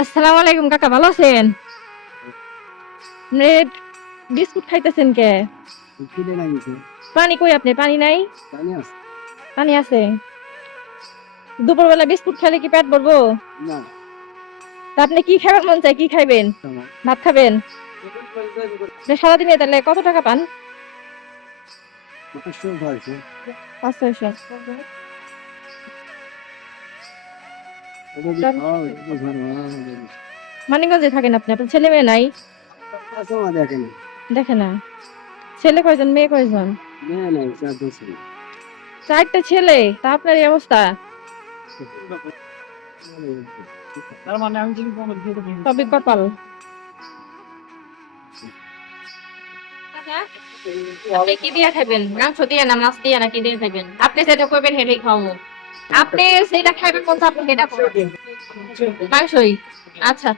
আসসালামু আলাইকুম কাকা, ভালো আছেন? আপনি বিস্কুট খাইতেছেন কে? খিদে লাগিছে। পানি কই আপনি? পানি নাই? পানি আছে? পানি আছে। দুপুরবেলা বিস্কুট খেলে কি পেট ভরবো? না। তা আপনি কি খাবার মন চায়, কি খাইবেন? আমার ভাত খাবেন? আপনি সারাদিনে তাহলে কত টাকা পান? 500 500-600। মানিকগঞ্জে থাকেন আপনি, আপনার ছেলে মেয়ে নাই? দেখেন দেখে না। ছেলে কয়জন, মেয়ে কয়জন? নাই 4 বছর। 4টা ছেলে, তা আপনার এই অবস্থা। তার মানে আমি সবই কপাল। আপনি কি দিয়া খাইবেন? মাংস দিয়ে না মাছ দিয়ে না কি দিয়ে খাইবেন? আপনি যেটা কইবেন সেটাই খাওয়াবো। আপনি যেটা খাইবেন কোনটা আপনি সেটা করবেন। মাংসই। আচ্ছা।